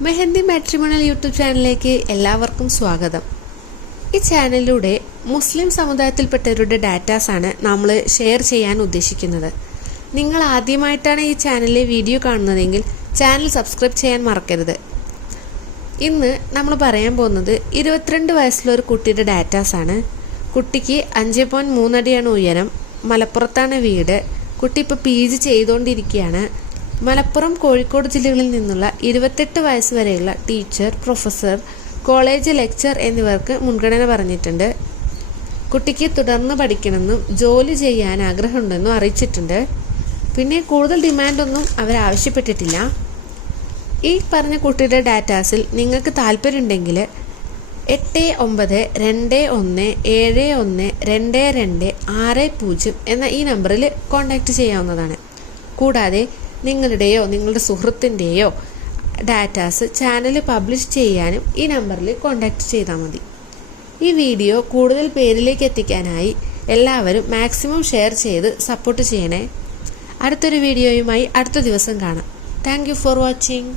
Mehndi matrimonial YouTube ചാനലിലേക്ക് എല്ലാവർക്കും സ്വാഗതം. ഈ ചാനലിലൂടെ മുസ്ലിം സമുദായത്തിൽപ്പെട്ടവരുടെ ഡാറ്റാസാണ് നമ്മൾ ഷെയർ ചെയ്യാൻ ഉദ്ദേശിക്കുന്നത്. നിങ്ങൾ ആദ്യമായിട്ടാണ് ഈ ചാനലിലെ വീഡിയോ കാണുന്നതെങ്കിൽ ചാനൽ സബ്സ്ക്രൈബ് ചെയ്യാൻ മറക്കരുത്. ഇന്ന് നമ്മൾ പറയാൻ പോകുന്നത് 22 വയസ്സുള്ള ഒരു കുട്ടിയുടെ ഡാറ്റാസാണ്. കുട്ടിക്ക് 5.3 അടിയാണ് ഉയരം. മലപ്പുറത്താണ് വീട്. കുട്ടി ഇപ്പോൾ PG ചെയ്തുകൊണ്ടിരിക്കുകയാണ്. മലപ്പുറം, കോഴിക്കോട് ജില്ലകളിൽ നിന്നുള്ള 28 വയസ്സ് വരെയുള്ള ടീച്ചർ, പ്രൊഫസർ, കോളേജ് ലെക്ചർ എന്നിവർക്ക് മുൻഗണന പറഞ്ഞിട്ടുണ്ട്. കുട്ടിക്ക് തുടർന്ന് പഠിക്കണമെന്നും ജോലി ചെയ്യാൻ ആഗ്രഹമുണ്ടെന്നും അറിയിച്ചിട്ടുണ്ട്. പിന്നെ കൂടുതൽ ഡിമാൻഡൊന്നും അവർ ആവശ്യപ്പെട്ടിട്ടില്ല. ഈ പറഞ്ഞ കുട്ടിയുടെ ഡാറ്റാസിൽ നിങ്ങൾക്ക് താല്പര്യമുണ്ടെങ്കിൽ 8921712260 എന്ന ഈ നമ്പറിൽ കോൺടാക്റ്റ് ചെയ്യാവുന്നതാണ്. കൂടാതെ നിങ്ങളുടെയോ നിങ്ങളുടെ സുഹൃത്തിൻ്റെയോ ഡാറ്റാസ് ചാനൽ പബ്ലിഷ് ചെയ്യാനും ഈ നമ്പറിൽ കോൺടാക്റ്റ് ചെയ്താൽ മതി. ഈ വീഡിയോ കൂടുതൽ പേരിലേക്ക് എത്തിക്കാനായി എല്ലാവരും മാക്സിമം ഷെയർ ചെയ്ത് സപ്പോർട്ട് ചെയ്യണേ. അടുത്തൊരു വീഡിയോയുമായി അടുത്ത ദിവസം കാണാം. Thank you for watching.